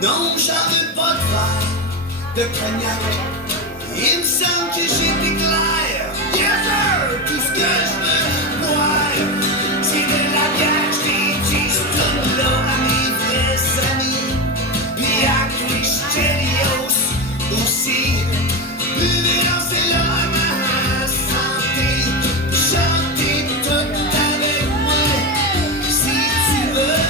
Non, j'en veux pas de verre de cognac. Il me semble que j'ai été clair. Yes, sir! Tout ce que je veux boire, c'est de la bière. Je t'ai dit, je tourne là à mes vrais amis. Puis à tous les stéréos aussi. Buvez dans c'est là à ma santé. Chantez tout avec moi. Si tu veux.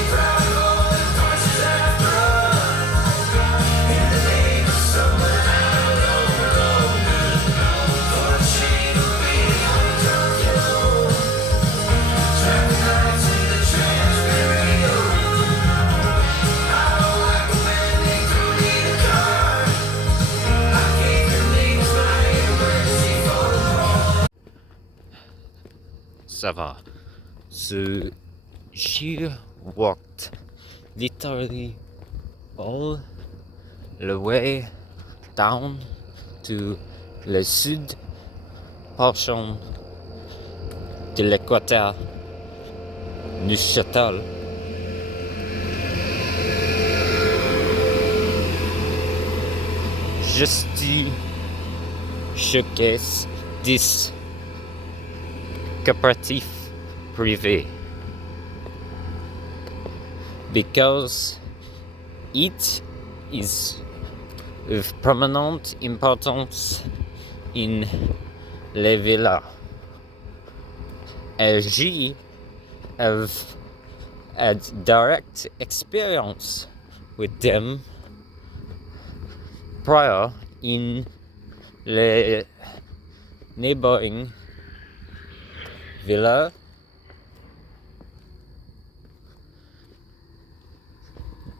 Proud ça va. So she walked literally all the way down to le sud portion de l'équateur Neuchâtel, just to showcase this coopérative privé, because it is of prominent importance in les villas. As she have had direct experience with them prior in les neighboring villas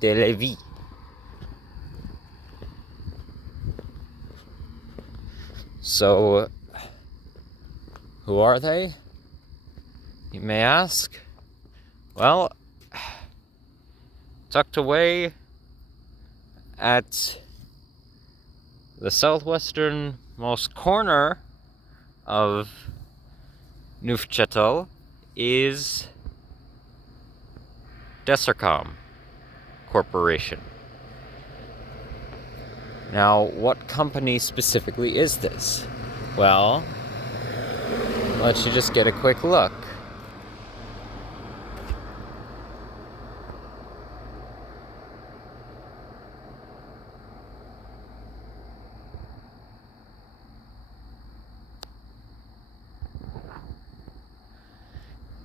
de Lévis. So, who are they, you may ask? Well, tucked away at the southwesternmost corner of Neuchâtel is Dessercom Corporation. Now, what company specifically is this? Well, let's just get a quick look.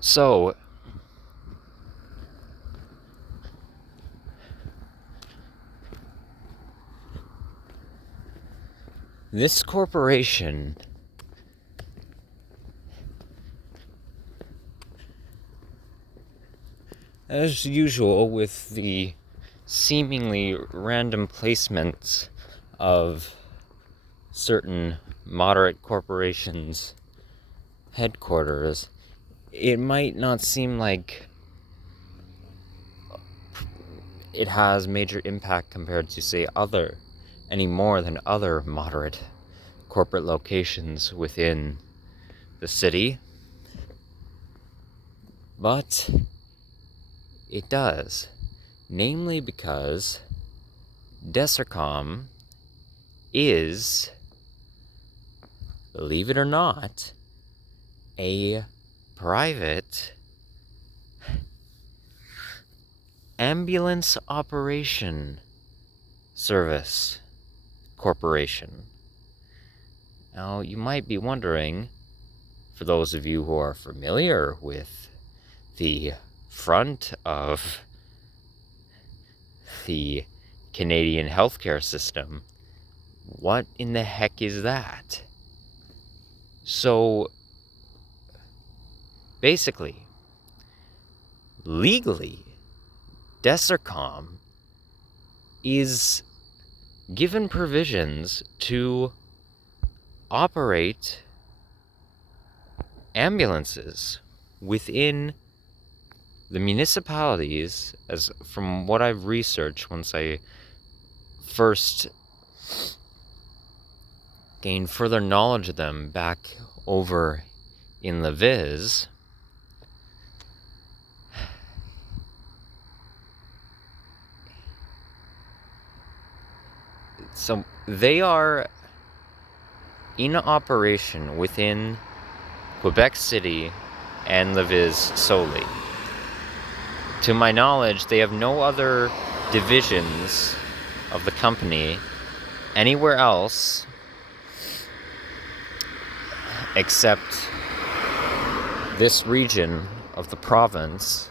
So, this corporation as usual with the seemingly random placement of certain moderate corporations' headquarters, it might not seem like it has major impact compared to, say, any more than other moderate corporate locations within the city. But it does, namely because Dessercom is, believe it or not, a private ambulance operation service corporation. Now, you might be wondering, for those of you who are familiar with the front of the Canadian healthcare system, what in the heck is that? So, basically, legally, Dessercom is given provisions to operate ambulances within the municipalities, as from what I've researched once I first gained further knowledge of them back over in the Viz. So they are in operation within Quebec City and the Viz solely. To my knowledge, they have no other divisions of the company anywhere else except this region of the province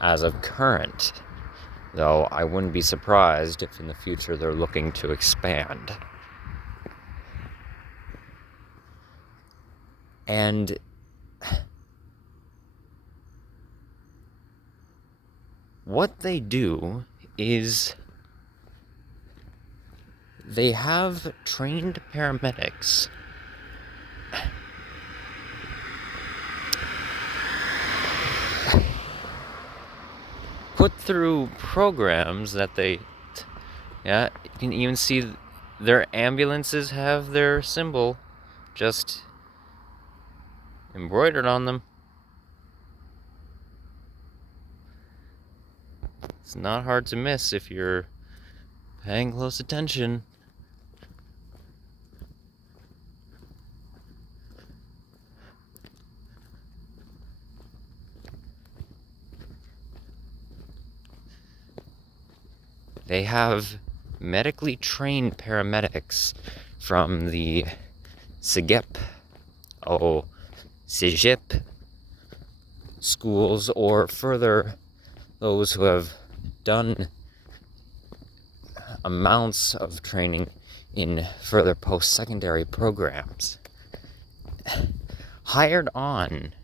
as of current. Though I wouldn't be surprised if in the future they're looking to expand. And what they do is they have trained paramedics put through programs that they, yeah, you can even see their ambulances have their symbol just embroidered on them. It's not hard to miss if you're paying close attention. They have medically trained paramedics from the CEGEP schools, or further, those who have done amounts of training in further post-secondary programs, hired on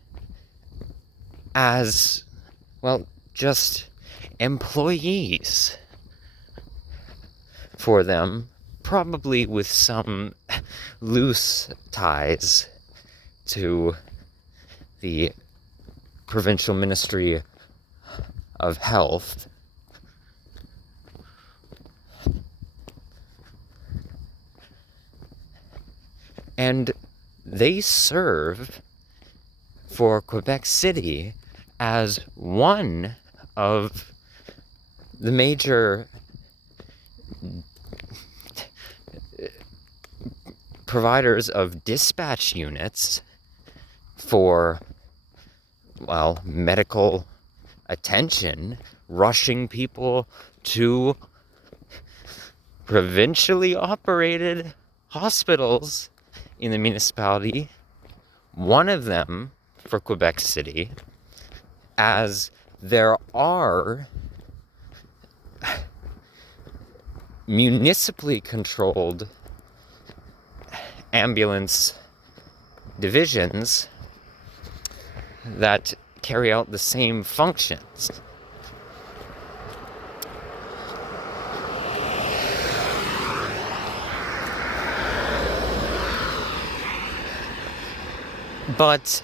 as, well, just employees for them, probably with some loose ties to the provincial Ministry of Health. And they serve for Quebec City as one of the major providers of dispatch units for, well, medical attention, rushing people to provincially operated hospitals in the municipality. One of them for Quebec City, as there are municipally controlled ambulance divisions that carry out the same functions. But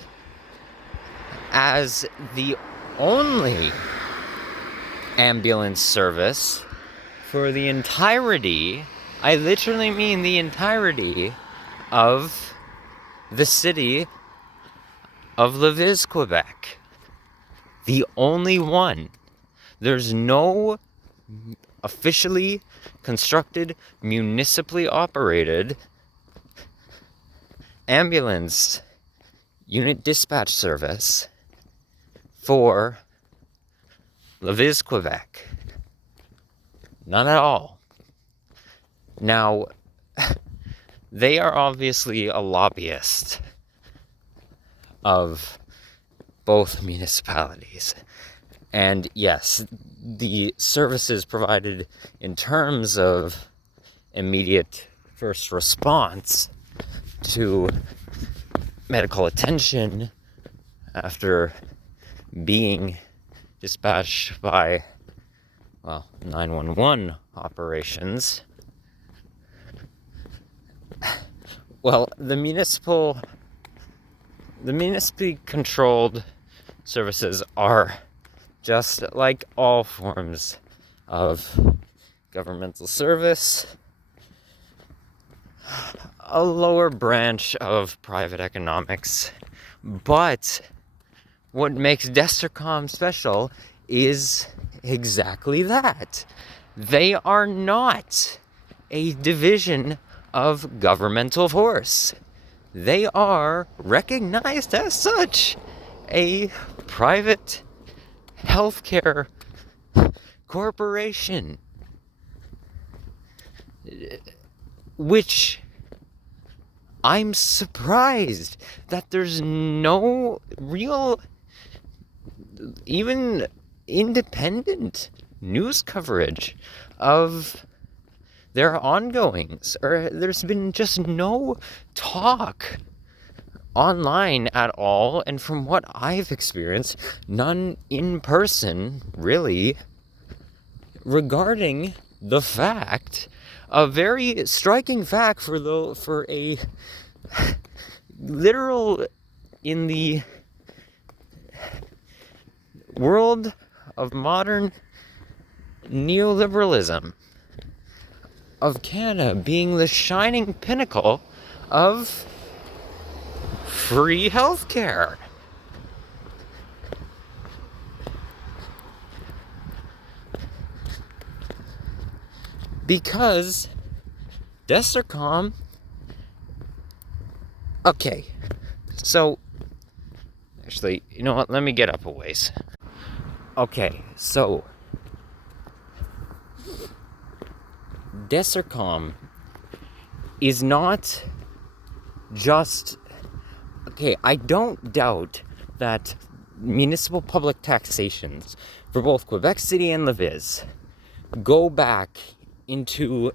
as the only ambulance service for the entirety, I literally mean the entirety of the city of Lévis, Quebec. The only one. There's no officially constructed, municipally operated ambulance unit dispatch service for Lévis, Quebec. None at all. Now, they are obviously a lobbyist of both municipalities. And yes, the services provided in terms of immediate first response to medical attention after being dispatched by, well, 911 operations. Well, the municipally controlled services are, just like all forms of governmental service, a lower branch of private economics. But what makes Dessercom special is exactly that. They are not a division of governmental force. They are recognized as such, a private healthcare corporation, which I'm surprised that there's no real, even independent news coverage of their ongoings, or there's been just no talk online at all, and from what I've experienced, none in person, really, regarding the fact, a very striking fact for a literal, in the world of modern neoliberalism of Canada being the shining pinnacle of free healthcare. Because Dessercom... Okay, so... Actually, you know what? Let me get up a ways. Okay, so... Dessercom is not just... Okay, I don't doubt that municipal public taxations for both Quebec City and Lévis go back into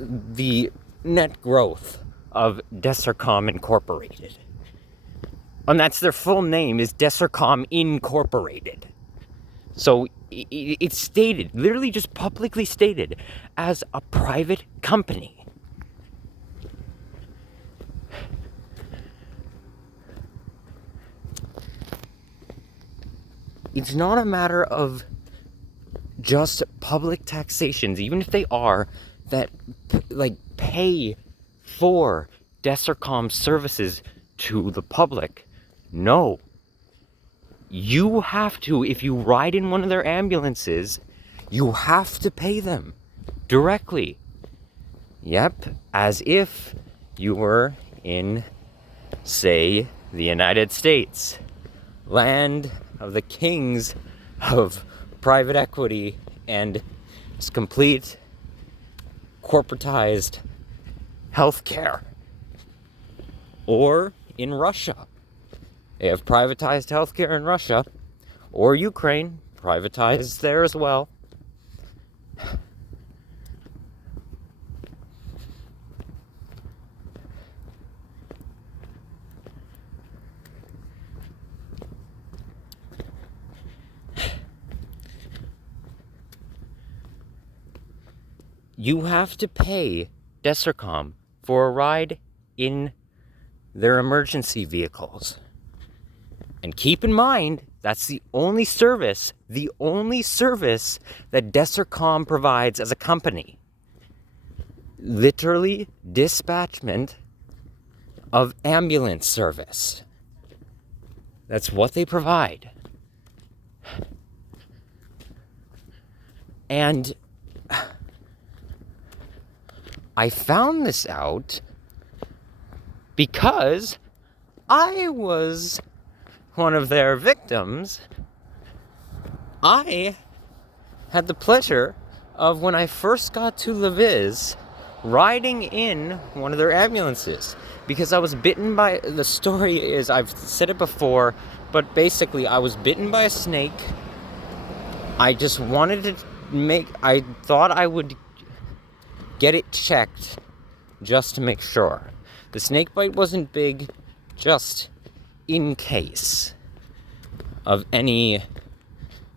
the net growth of Dessercom Incorporated. And that's their full name, is Dessercom Incorporated. So it's stated, literally just publicly stated, as a private company. It's not a matter of just public taxations, even if they are, that pay for Dessercom services to the public. No. You have to, if you ride in one of their ambulances, you have to pay them directly. Yep, as if you were in, say, the United States, land of the kings of private equity and its complete corporatized healthcare. Or in Russia. They have privatized healthcare in Russia. Or Ukraine, privatized there as well. You have to pay Dessercom for a ride in their emergency vehicles. And keep in mind, that's the only service that Dessercom provides as a company. Literally, dispatchment of ambulance service. That's what they provide. And I found this out because I was one of their victims. I had the pleasure of, when I first got to Lévis, riding in one of their ambulances because I was bitten by... The story is, I've said it before, but basically I was bitten by a snake. I just wanted to I thought I would get it checked just to make sure. The snake bite wasn't big, just in case of any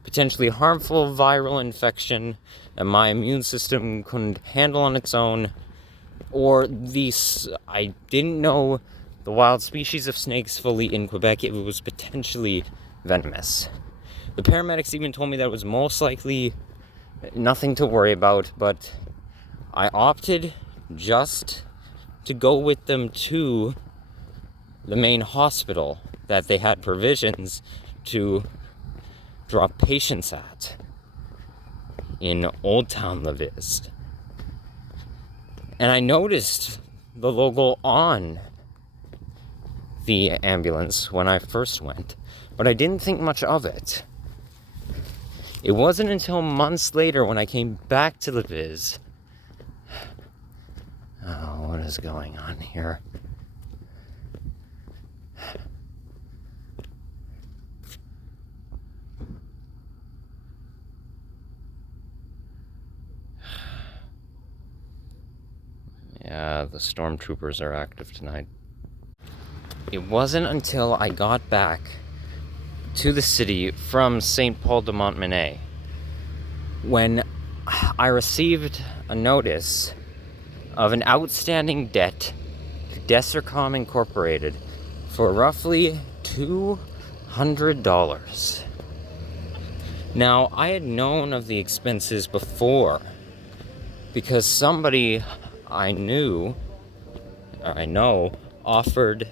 potentially harmful viral infection that my immune system couldn't handle on its own, or I didn't know the wild species of snakes fully in Quebec. It was potentially venomous. The paramedics even told me that it was most likely nothing to worry about, but I opted just to go with them to the main hospital that they had provisions to drop patients at in Old Town Lévis. And I noticed the logo on the ambulance when I first went, but I didn't think much of it. It wasn't until months later when I came back to Lévis. Oh, what is going on here? Yeah, the stormtroopers are active tonight. It wasn't until I got back to the city from St. Paul de Montmagny when I received a notice of an outstanding debt to Dessercom Incorporated for roughly $200. Now, I had known of the expenses before because somebody I know, offered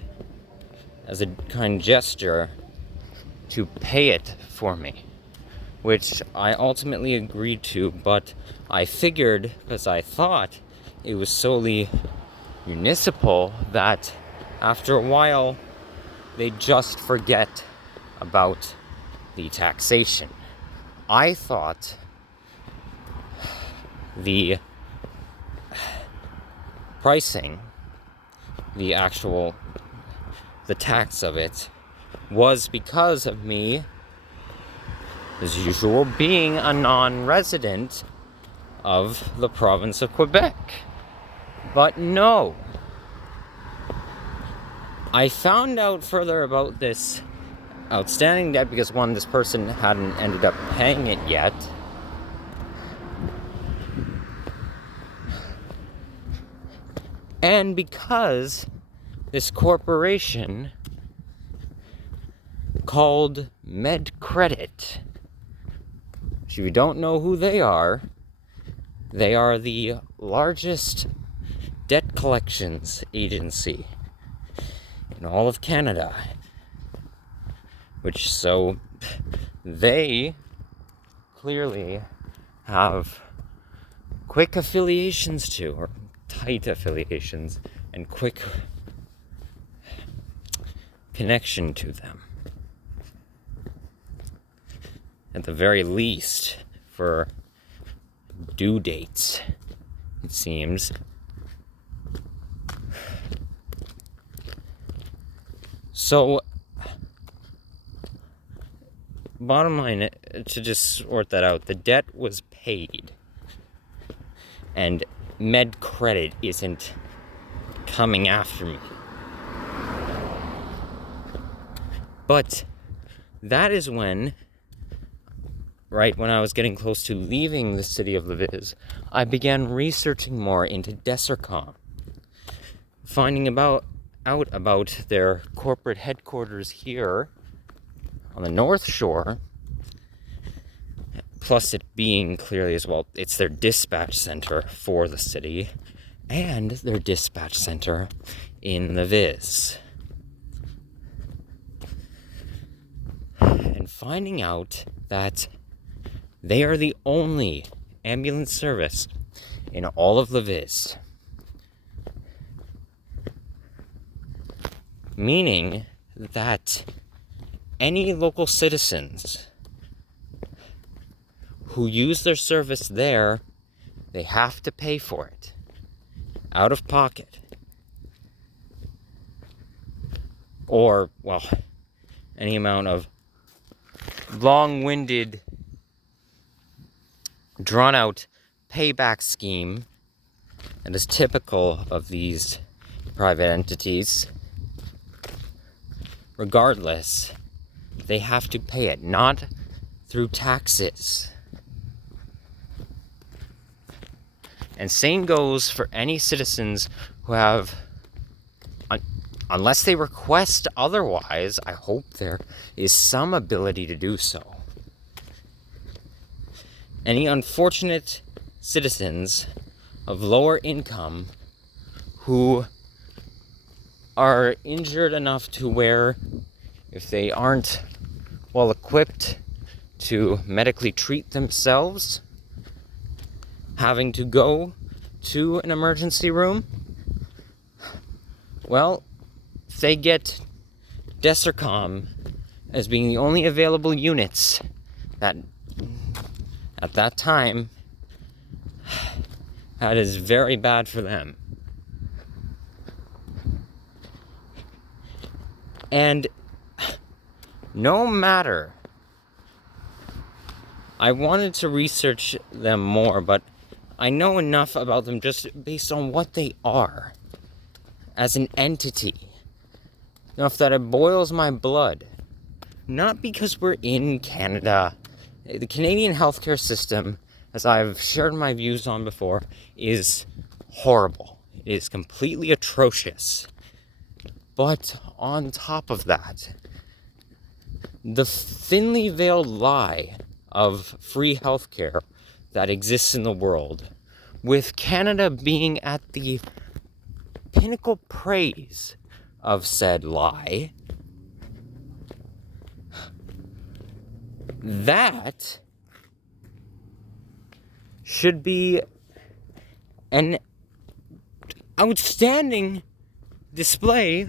as a kind gesture to pay it for me, which I ultimately agreed to, but I figured, because I thought it was solely municipal, that after a while they just forget about the taxation. I thought the pricing, the tax of it, was because of me, as usual, being a non-resident of the province of Quebec. But no. I found out further about this outstanding debt because, one, this person hadn't ended up paying it yet. And because this corporation called MedCredit, if you don't know who they are the largest debt collections agency in all of Canada, which so they clearly have quick affiliations to, or tight affiliations and quick connection to them, at the very least, for due dates, it seems. So, bottom line, to just sort that out, the debt was paid, and MedCredit isn't coming after me. But that is when I was getting close to leaving the city of Lévis, I began researching more into Dessercom, finding out about their corporate headquarters here on the North Shore, plus it being clearly as well, it's their dispatch center for the city, and their dispatch center in Lévis. And finding out that they are the only ambulance service in all of Lévis. Meaning that any local citizens who use their service there, they have to pay for it out of pocket. Or, well, any amount of long-winded, drawn-out payback scheme that is typical of these private entities. Regardless, they have to pay it, not through taxes. And same goes for any citizens who have, unless they request otherwise, I hope there is some ability to do so. Any unfortunate citizens of lower income who are injured enough to where, if they aren't well equipped to medically treat themselves, having to go to an emergency room, well, if they get Dessercom as being the only available units that at that time, that is very bad for them. And no matter, I wanted to research them more, but I know enough about them just based on what they are as an entity, enough that it boils my blood. Not because we're in Canada. The Canadian healthcare system, as I've shared my views on before, is horrible. It is completely atrocious. But on top of that, the thinly veiled lie of free healthcare that exists in the world, with Canada being at the pinnacle praise of said lie, that should be an outstanding display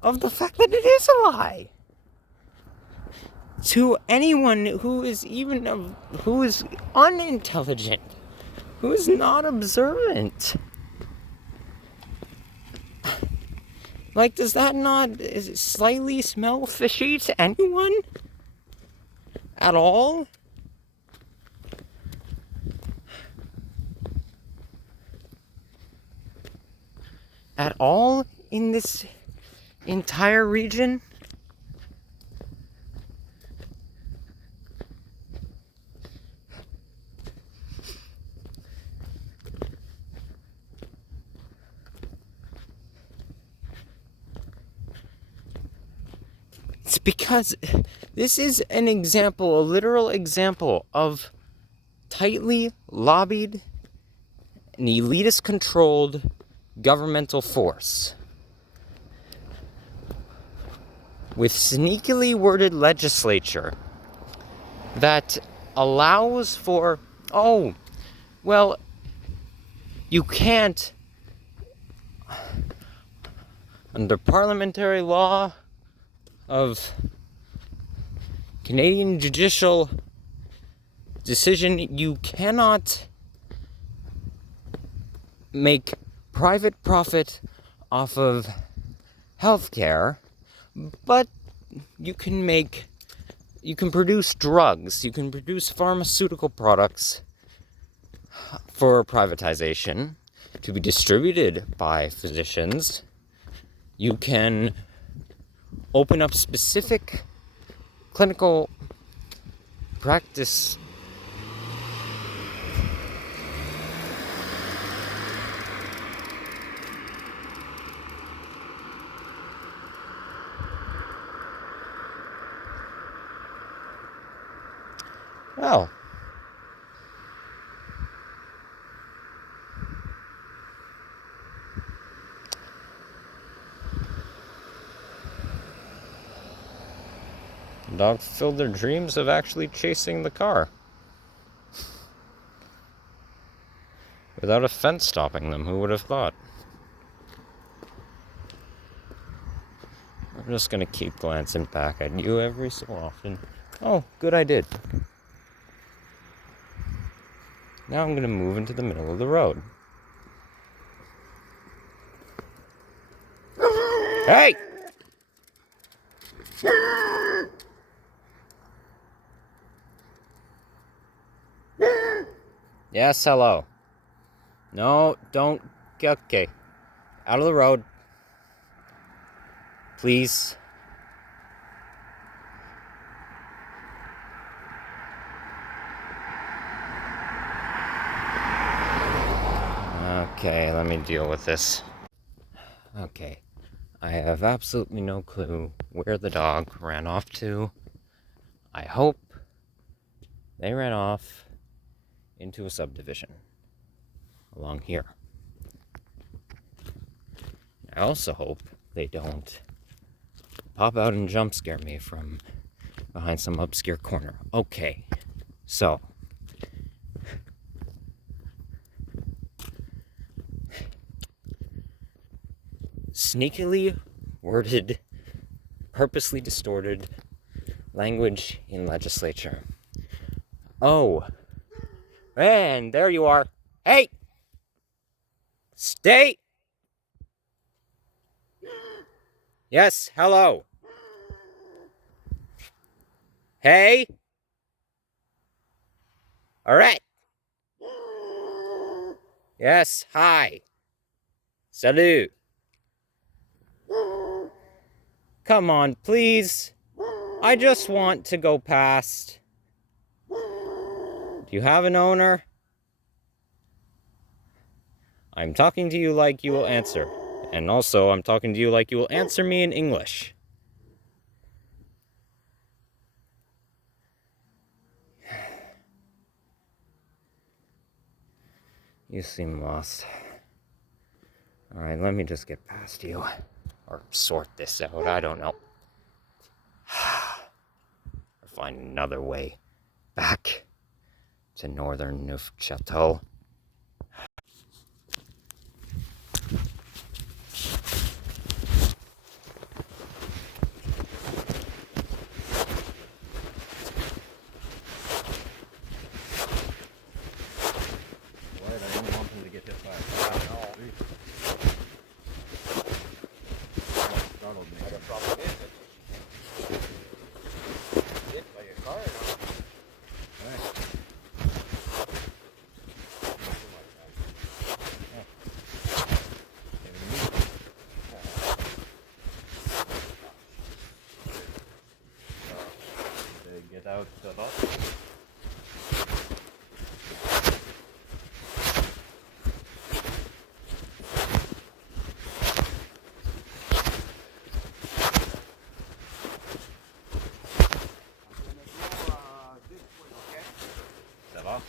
of the fact that it is a lie. To anyone who is unintelligent, who is not observant. Like, does that not slightly smell fishy to anyone? At all? At all in this entire region? It's because this is an example, a literal example of tightly lobbied and elitist controlled governmental force with sneakily worded legislature that allows for, oh, well, you can't, under parliamentary law of Canadian judicial decision, you cannot make private profit off of healthcare, but you can produce drugs, you can produce pharmaceutical products for privatization to be distributed by physicians. You can open up specific clinical practice well. The dog fulfilled their dreams of actually chasing the car without a fence stopping them. Who would have thought? I'm just gonna keep glancing back at you every so often. Oh, good, I did. Now I'm gonna move into the middle of the road. Hey! Yes, hello. No, don't. Okay. Out of the road. Please. Okay, let me deal with this. Okay. I have absolutely no clue where the dog ran off to. I hope they ran off into a subdivision along here. I also hope they don't pop out and jump scare me from behind some obscure corner. Okay, so sneakily worded, purposely distorted language in legislature. Oh, and there you are. Hey! Stay! Yes, hello. Hey! Alright. Yes, hi. Salut. Come on, please. I just want to go past. Do you have an owner? I'm talking to you like you will answer. And also, I'm talking to you like you will answer me in English. You seem lost. Alright, let me just get past you. Or sort this out, I don't know. Or find another way back to northern Neufchâtel. Get out a lot. Ça va?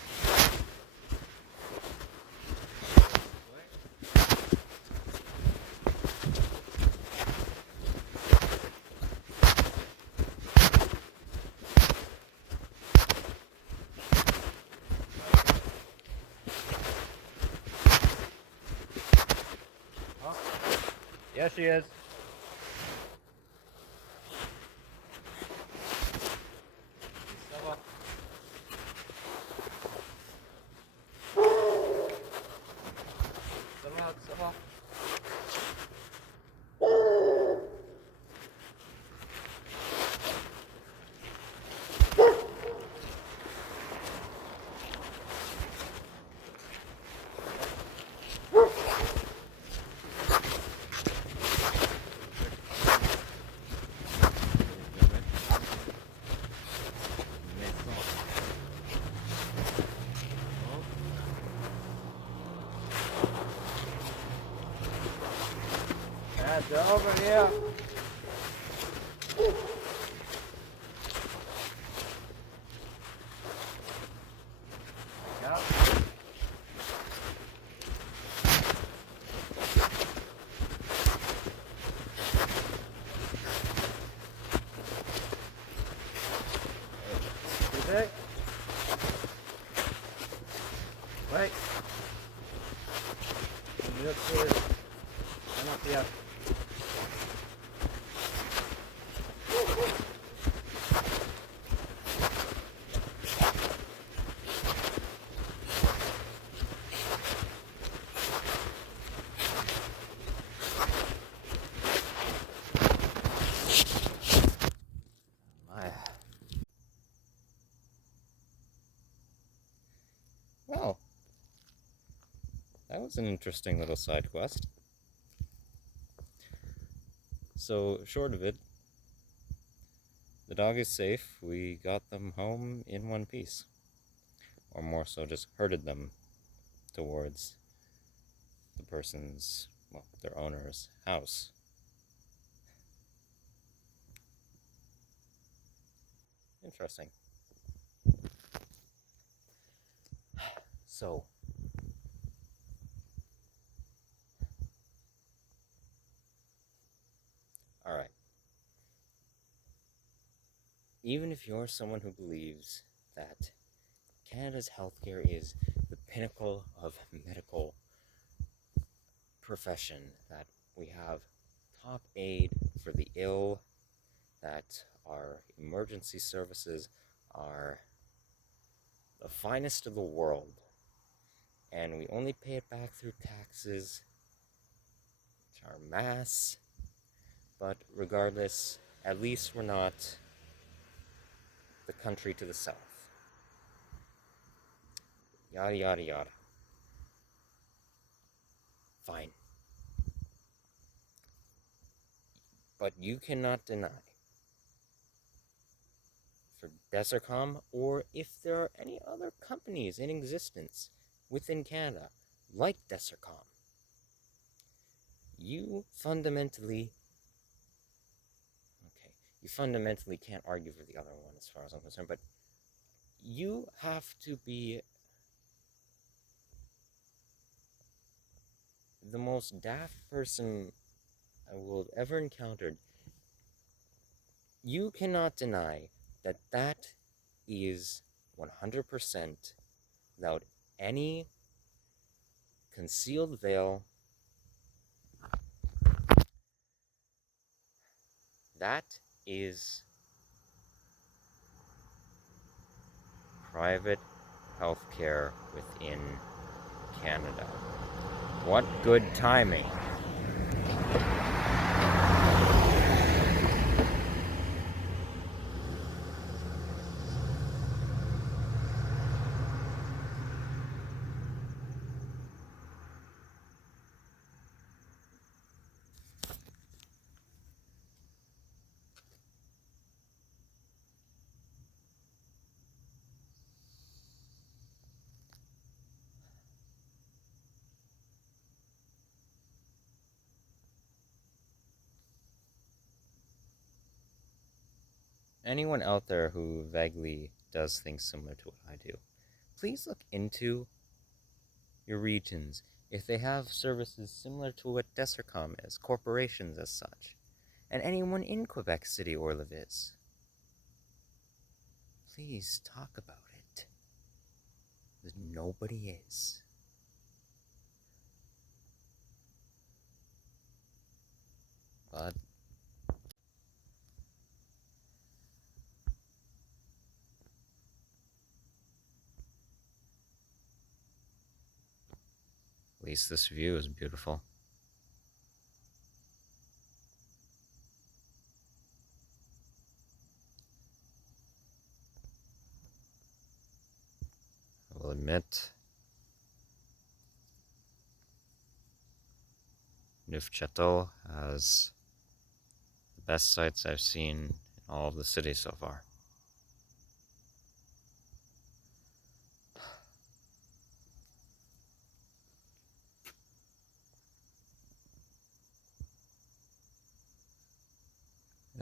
Yeah, she is. Ça va. Ça va, ça va. That's over here. Yep. Hey. Wait. Look for it. I'm up here. Well, that was an interesting little side quest. So, short of it, the dog is safe. We got them home in one piece. Or more so, just herded them towards the person's, well, their owner's house. Interesting. So, alright. Even if you're someone who believes that Canada's healthcare is the pinnacle of medical profession, that we have top aid for the ill, that our emergency services are the finest of the world, and we only pay it back through taxes, which are mass, but regardless, at least we're not the country to the south. Yada yada yada. Fine. But you cannot deny, for Dessercom, or if there are any other companies in existence within Canada, like Dessercom, you fundamentally can't argue for the other one as far as I'm concerned, but you have to be the most daft person I will have ever encountered. You cannot deny that that is 100% without any concealed veil. That is private healthcare within Canada. What good timing. Anyone out there who vaguely does things similar to what I do, please look into your regions if they have services similar to what Dessercom is, corporations as such, and anyone in Quebec City or Lévis. Please talk about it. Because nobody is. But at least this view is beautiful. I will admit, Neufchâteau has the best sights I've seen in all of the city so far.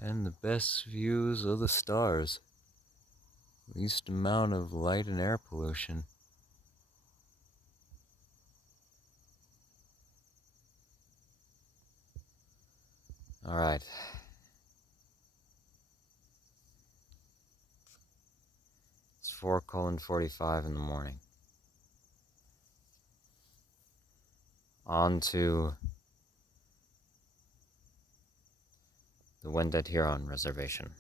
And the best views of the stars. Least amount of light and air pollution. Alright. It's 4:45 in the morning. On to the Wendat Huron Reservation.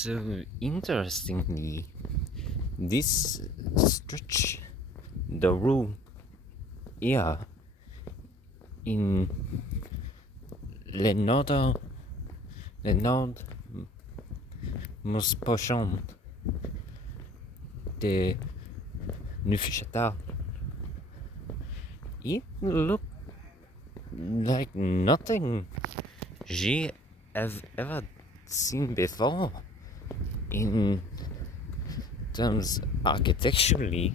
So interestingly, this stretch the rule here in le nord most portion de Neufchâtel. It looked like nothing she have ever seen before in terms architecturally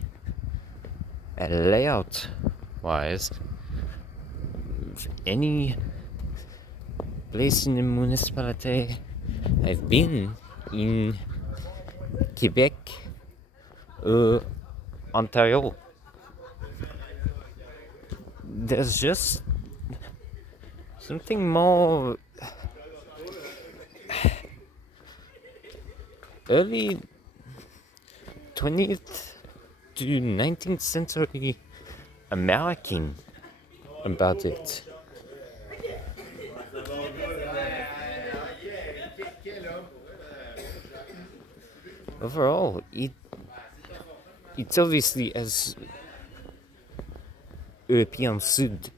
and layout wise. Any place in the municipality I've been in Québec or Ontario, there's just something more early 20th to 19th century American about it. Overall, it's obviously has European Sud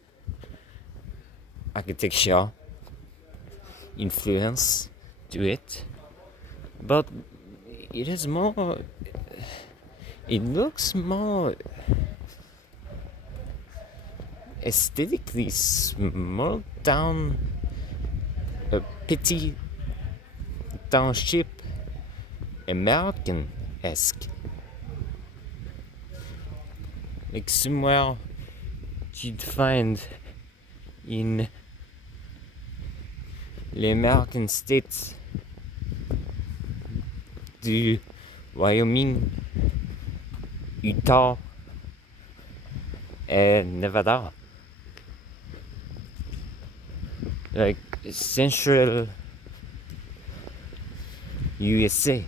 architecture influence to it, but it is more. It looks more aesthetically small town, a petty township, American-esque. Like somewhere you'd find in the American states du Wyoming, Utah, and Nevada. Like central USA.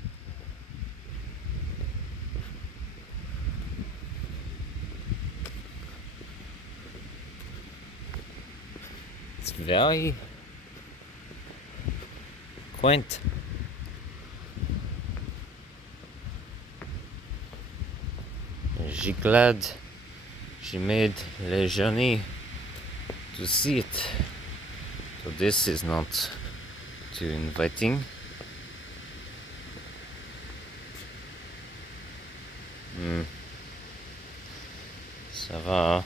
It's very quaint. J'ai glad she made the journey to see it. So this is not too inviting. Ça va.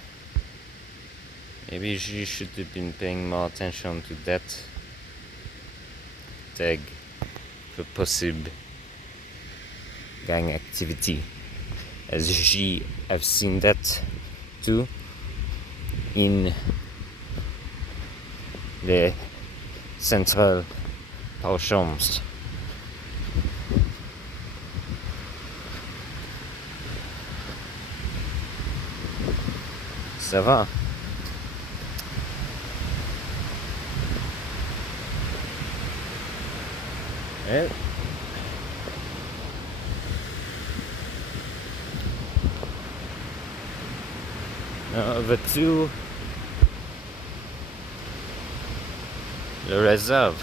Maybe she should have been paying more attention to that tag for possible gang activity, as she have seen that too in the central portions. Ça va. Ouais. The two, le réserve.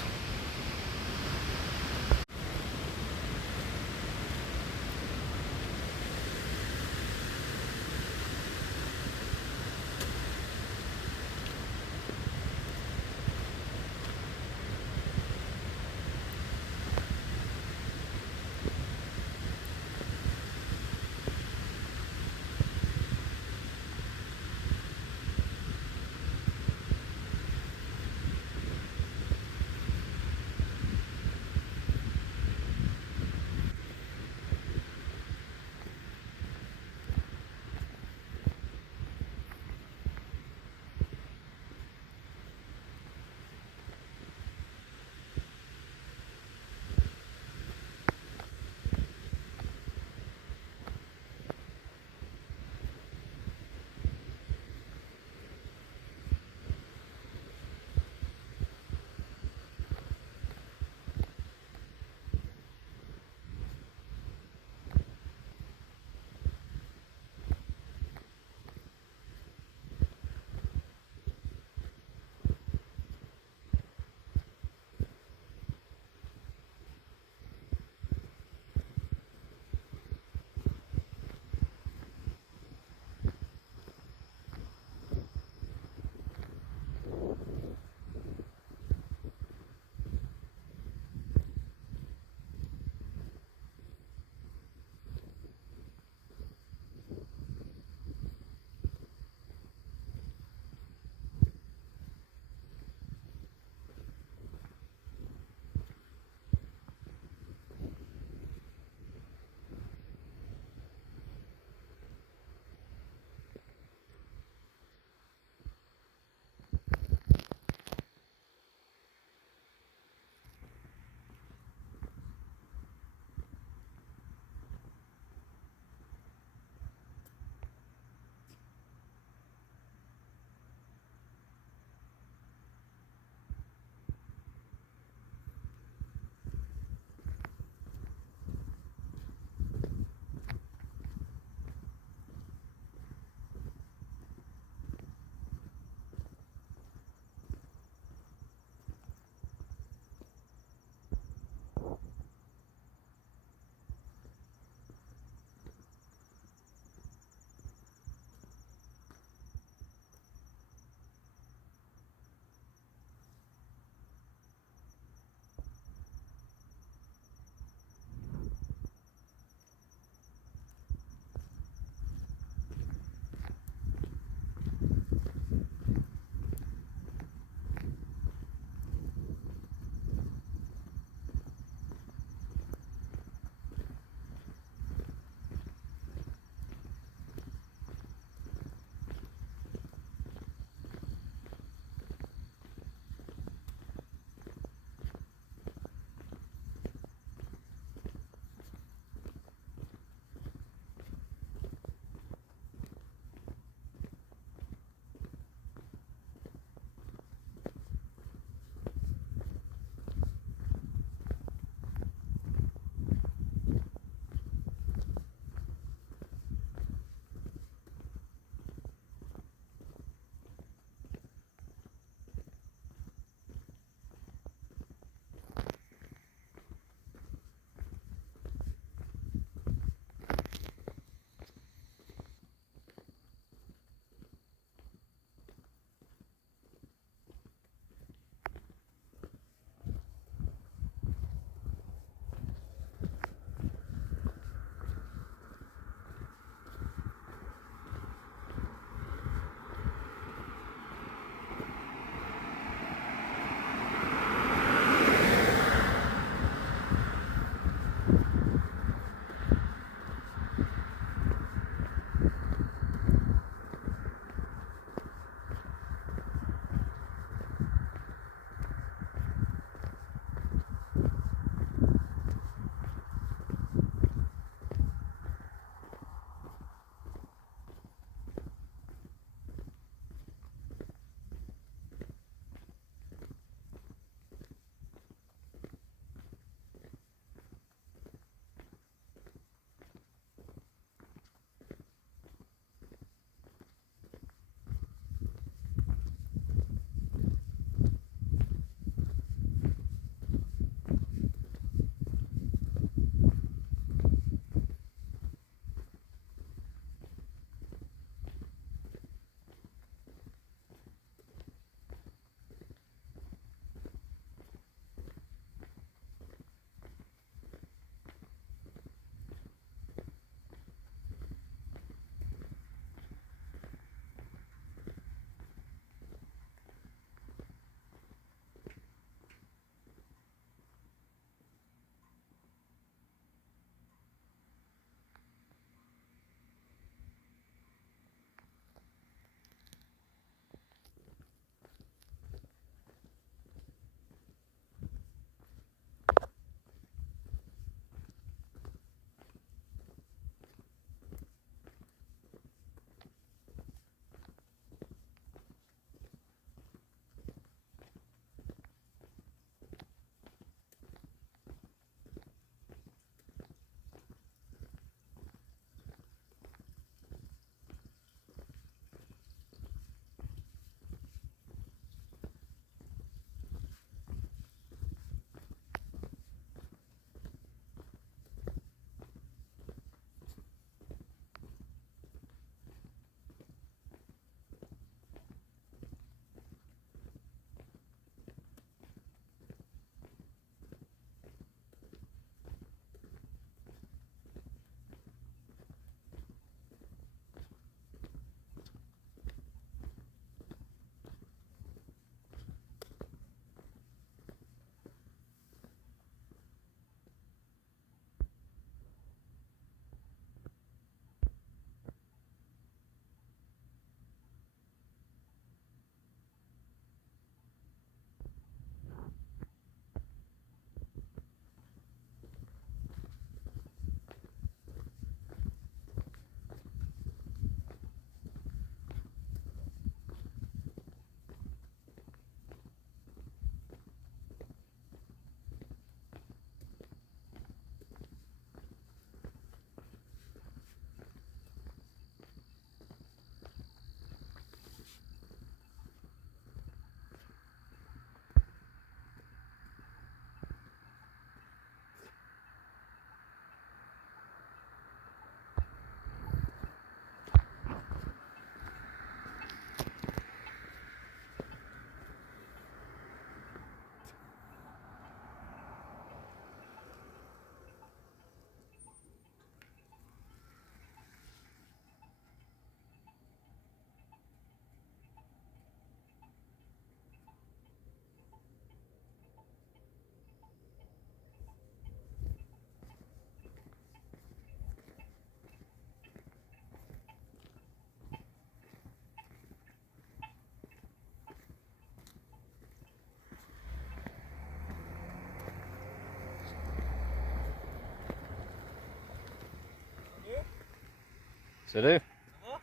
Salut. Ça va?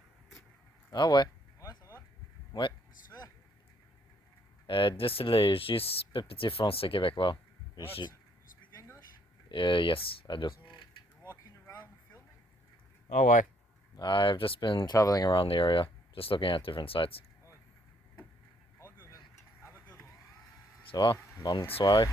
Ah ouais. Ouais, ça va? Ouais. Qu'est-ce que tu fais? Désolé, juste petit français québécois. You Je- speak English? yes, I do. So you're walking around filming? Oh ouais. I've just been traveling around the area, just looking at different sites. Oh, all good, man. Have a good one. Ça va? Bonne soirée.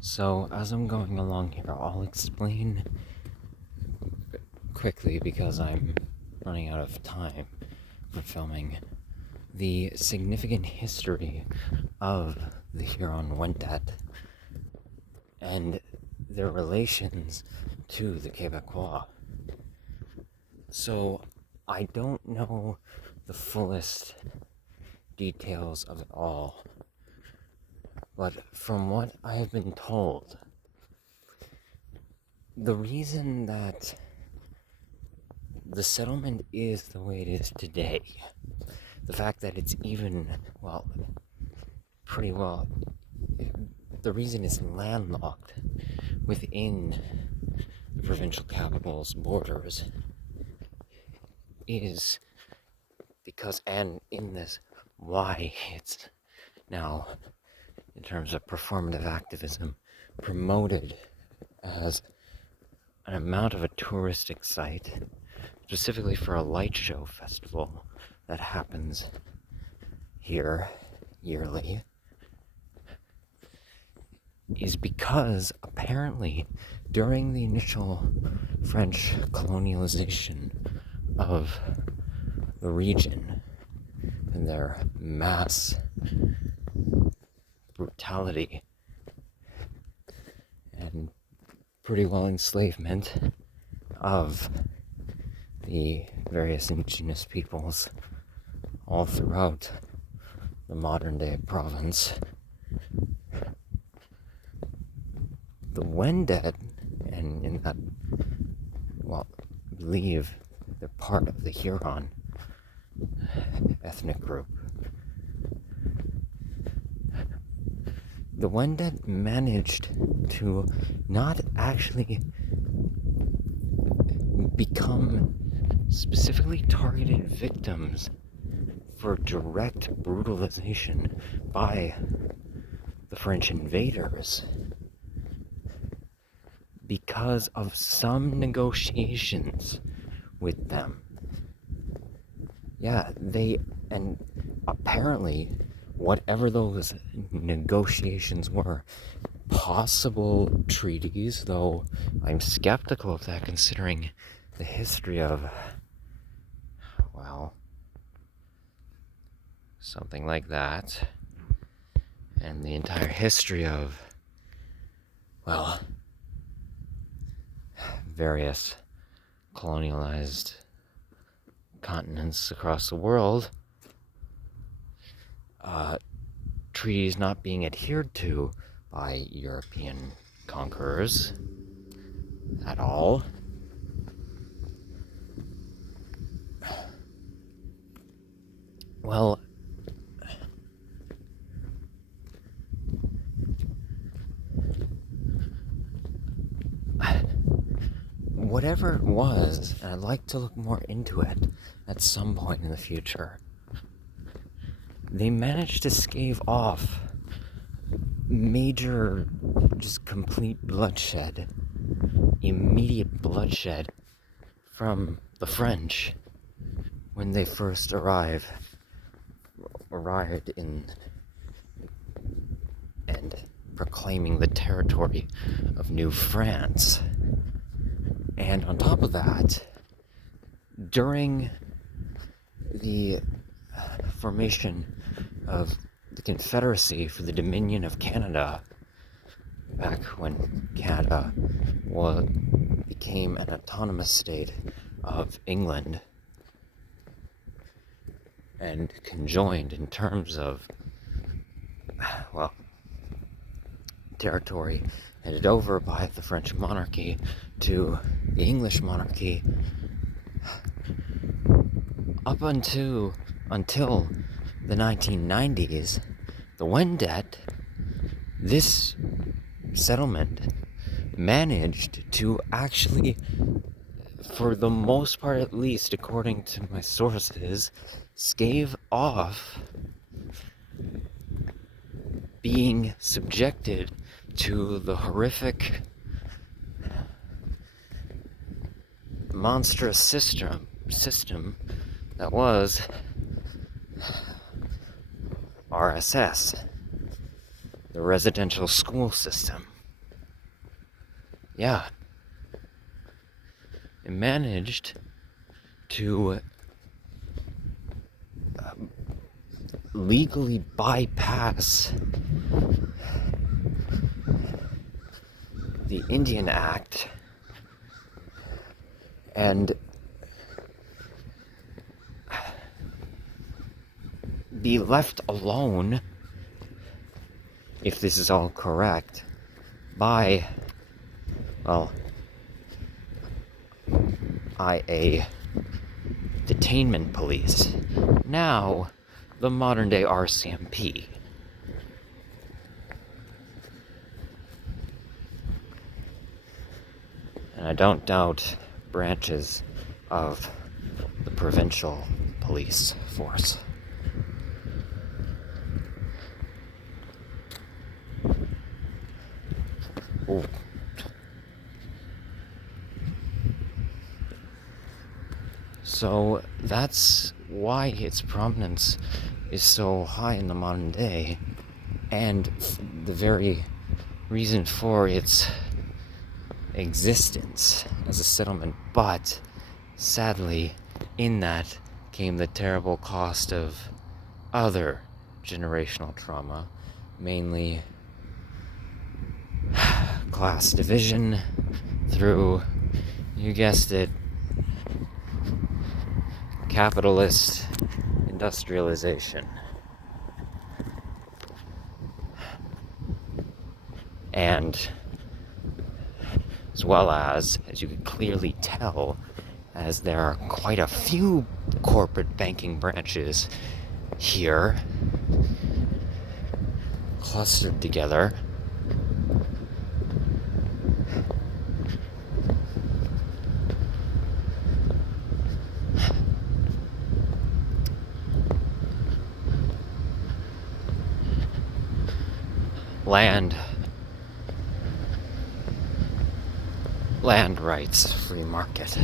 So, as I'm going along here, I'll explain quickly because I'm running out of time for filming the significant history of the Herron-Wendat and their relations to the Quebecois. So, I don't know the fullest details of it all, but from what I have been told, the reason that the settlement is the way it is today, the fact that it's even, well, pretty well, the reason it's landlocked within the provincial capital's borders is because, and in this, why it's now, in terms of performative activism, promoted as an amount of a touristic site, specifically for a light show festival that happens here yearly, is because apparently during the initial French colonialization of the region and their mass brutality and pretty well enslavement of the various indigenous peoples all throughout the modern day province, the Wendat, and in that, well, I believe they're part of the Huron ethnic group, the Wendat managed to not actually become specifically targeted victims for direct brutalization by the French invaders because of some negotiations with them. Yeah, and apparently, whatever those negotiations were, possible treaties, though I'm skeptical of that considering the history of, well, something like that, and the entire history of, well, various colonialized continents across the world, treaties not being adhered to by European conquerors at all. Well, whatever it was, and I'd like to look more into it at some point in the future, they managed to stave off major, just complete bloodshed, immediate bloodshed from the French when they first arrived in and proclaiming the territory of New France. And on top of that, during the formation of the Confederacy for the Dominion of Canada, back when Canada became an autonomous state of England and conjoined in terms of, well, territory handed over by the French monarchy to the English monarchy, up until the 1990s, the Wendat, this settlement managed to actually, for the most part at least, according to my sources, stave off being subjected to the horrific, monstrous system that was RSS, the residential school system. Yeah. It managed to legally bypass the Indian Act and be left alone, if this is all correct, by, well, IA detainment police. Now, the modern day RCMP. And I don't doubt branches of the provincial police force. Ooh. So that's why its prominence is so high in the modern day, and the very reason for its existence as a settlement. But sadly, in that came the terrible cost of other generational trauma, mainly class division through, you guessed it, capitalist industrialization. And as well as you could clearly tell, as there are quite a few corporate banking branches here, clustered together. Land rights, free market.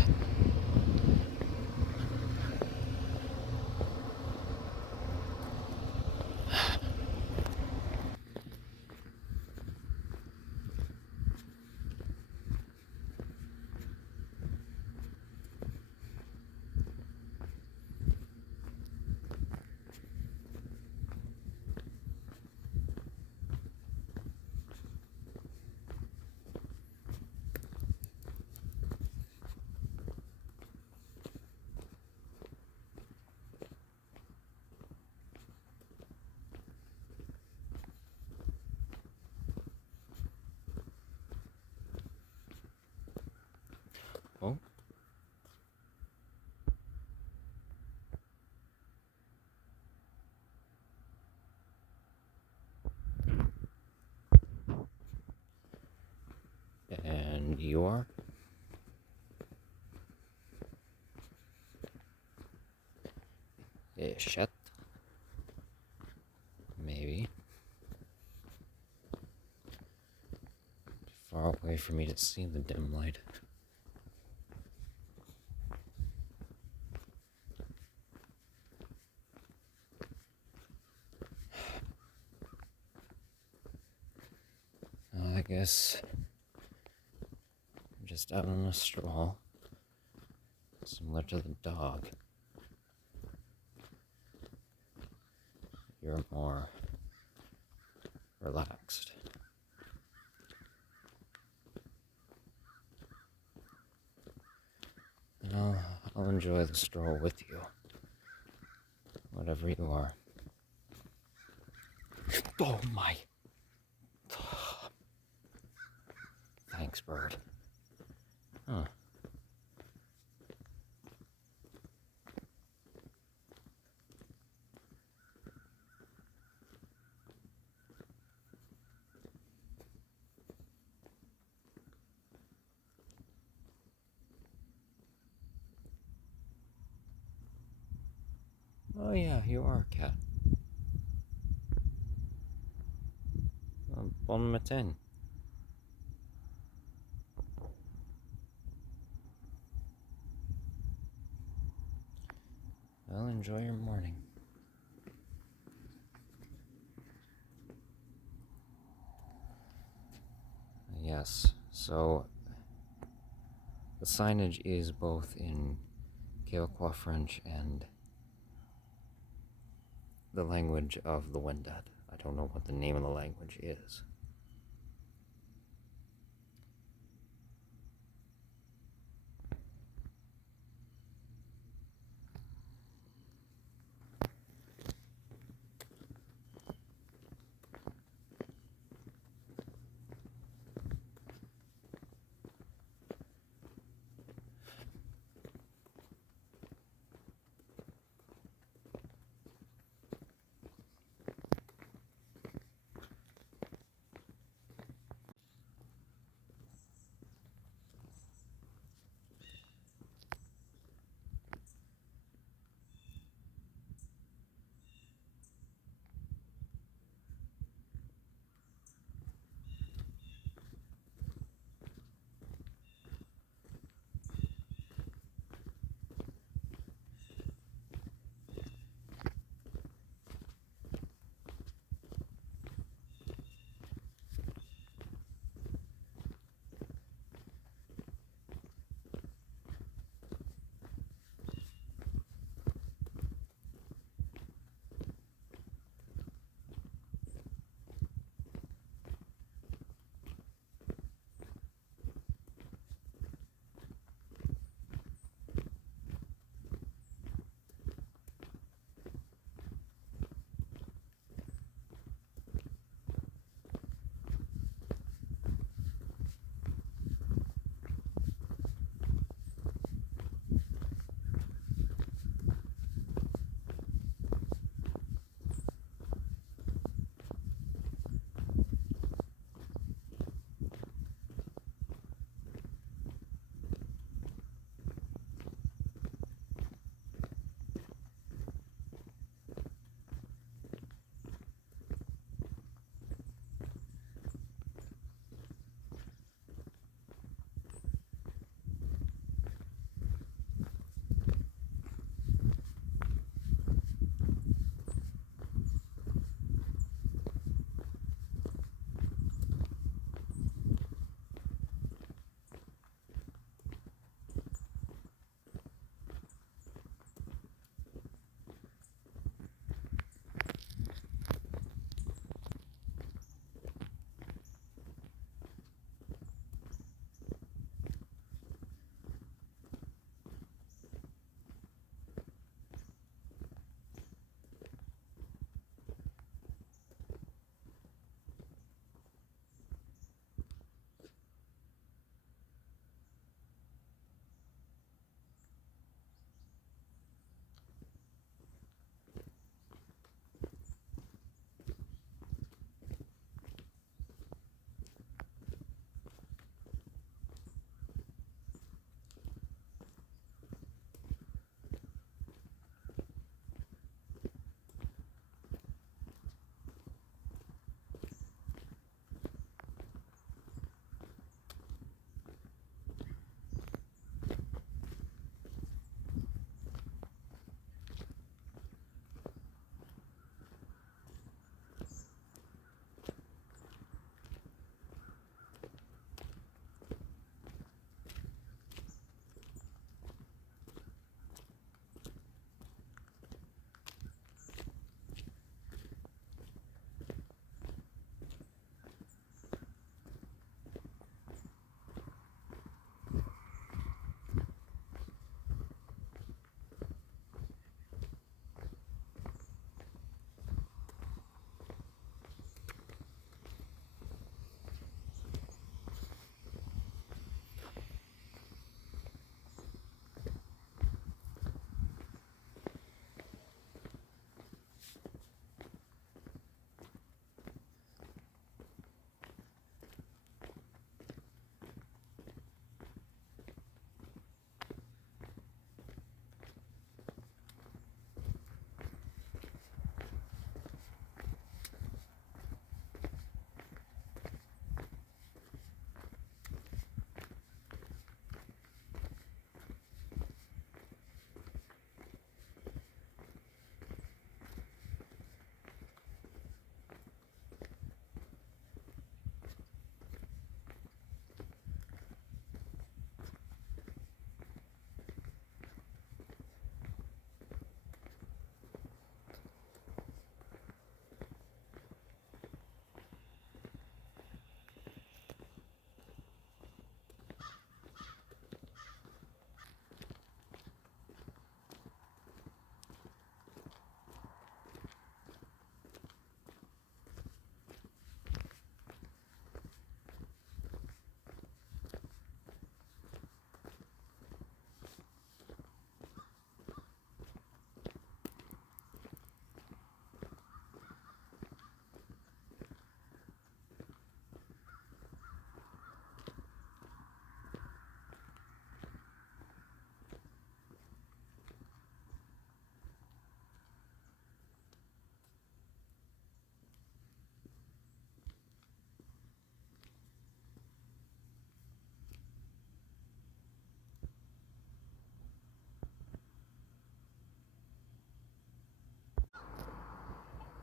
Oh. And you are? Shut. Maybe. Far away for me to see the dim light. I guess I'm just out on a stroll, similar to the dog. You're more relaxed. And I'll enjoy the stroll with you, whatever you are. Oh my! Thanks, bird. Huh. Oh yeah, you are a cat. Bon matin. Well, enjoy your morning. Yes, so the signage is both in Quebecois French and the language of the Wendat. I don't know what the name of the language is.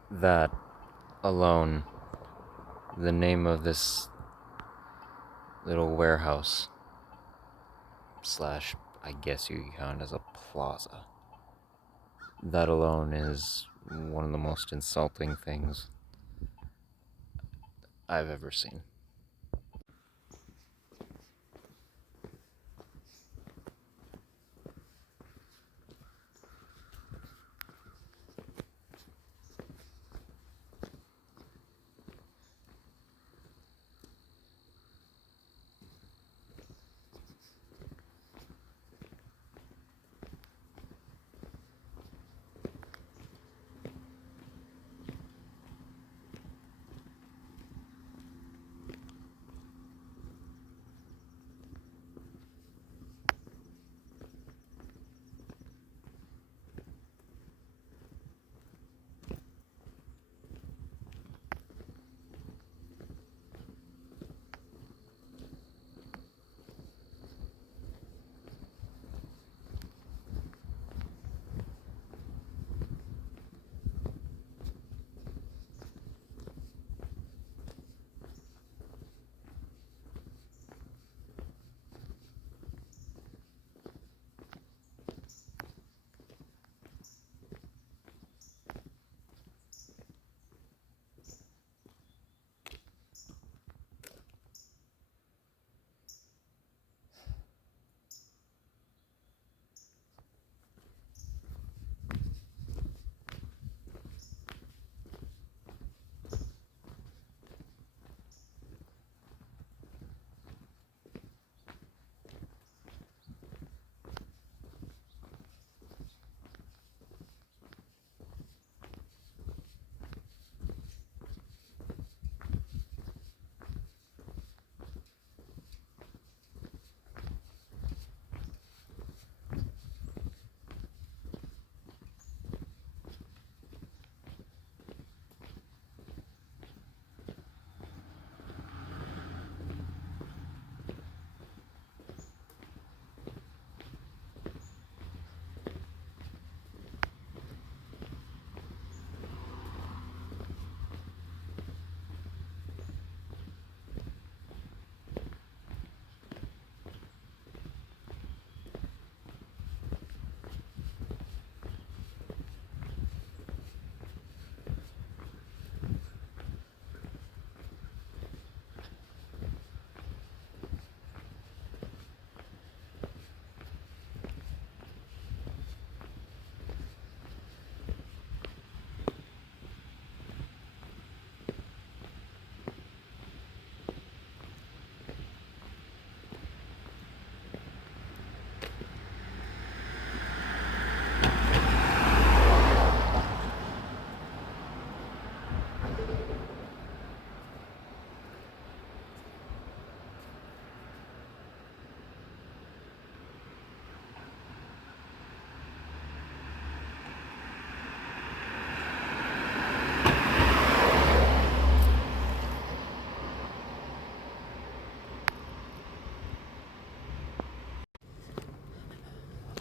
That alone, the name of this little warehouse slash, I guess you could count as a plaza, that alone is one of the most insulting things I've ever seen.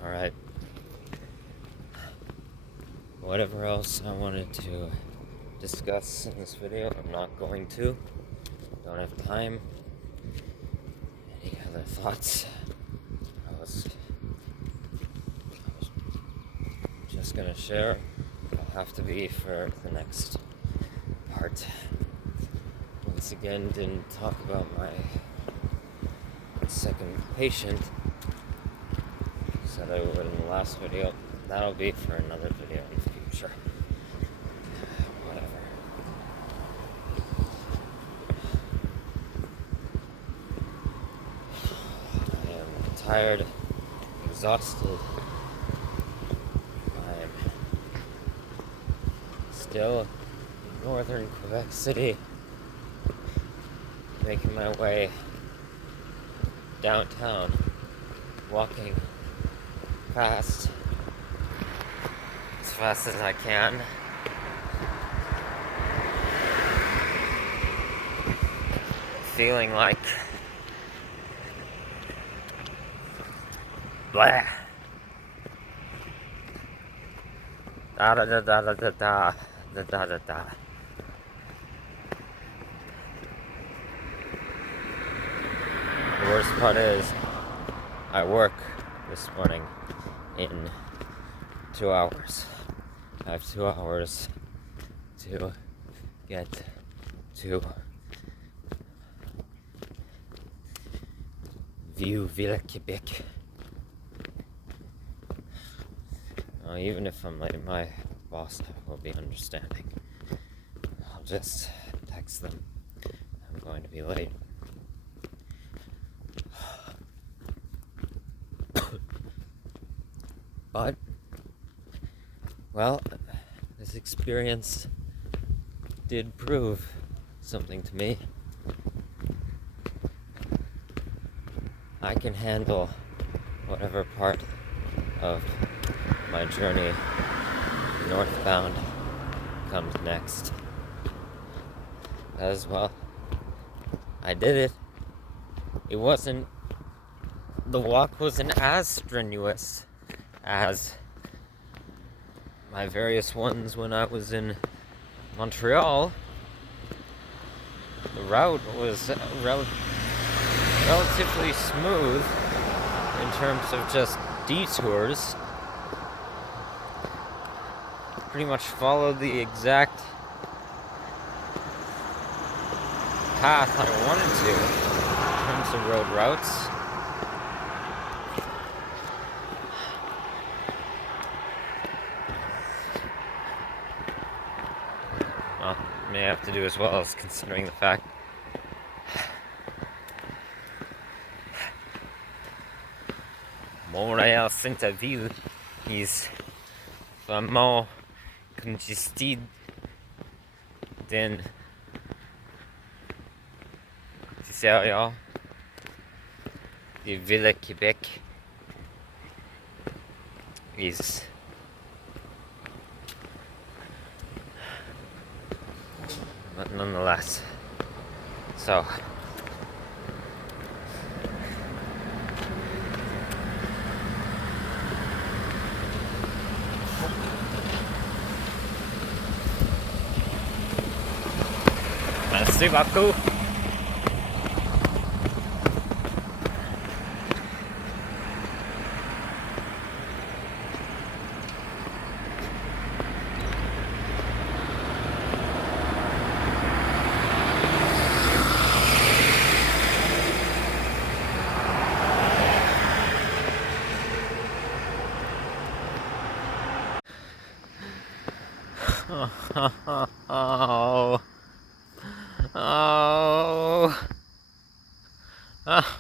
Alright. Whatever else I wanted to discuss in this video, I'm not going to. Don't have time. Any other thoughts? I was just gonna share. I'll have to be for the next part. Once again, didn't talk about my second patient. Said I would in the last video. That'll be for another video in the future. Whatever. I am tired, exhausted. I'm still in northern Quebec City, making my way downtown, walking fast as I can. Feeling like blah. Da da da da da da da. da. The worst part is, I work this morning in 2 hours. I have 2 hours to get to Villa, Québec. Even if I'm late, my boss will be understanding. I'll just text them. I'm going to be late. But, well, this experience did prove something to me. I can handle whatever part of my journey northbound comes next. As well, I did it. The walk wasn't as strenuous as my various ones when I was in Montreal. The route was relatively smooth in terms of just detours. Pretty much followed the exact path I wanted to in terms of road routes. Well, may have to do as well as considering the fact Montréal Centre-Ville is far more congested than this area. The Villa Québec is but nonetheless. So merci beaucoup. Oh. Oh.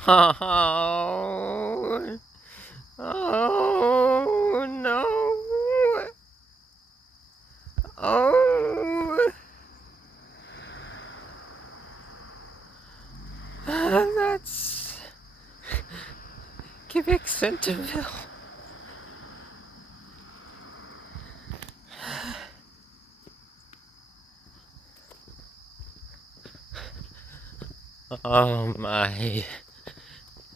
Oh. Oh no. Oh. That's Quebec Centerville. Oh my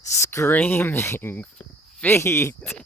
screaming feet.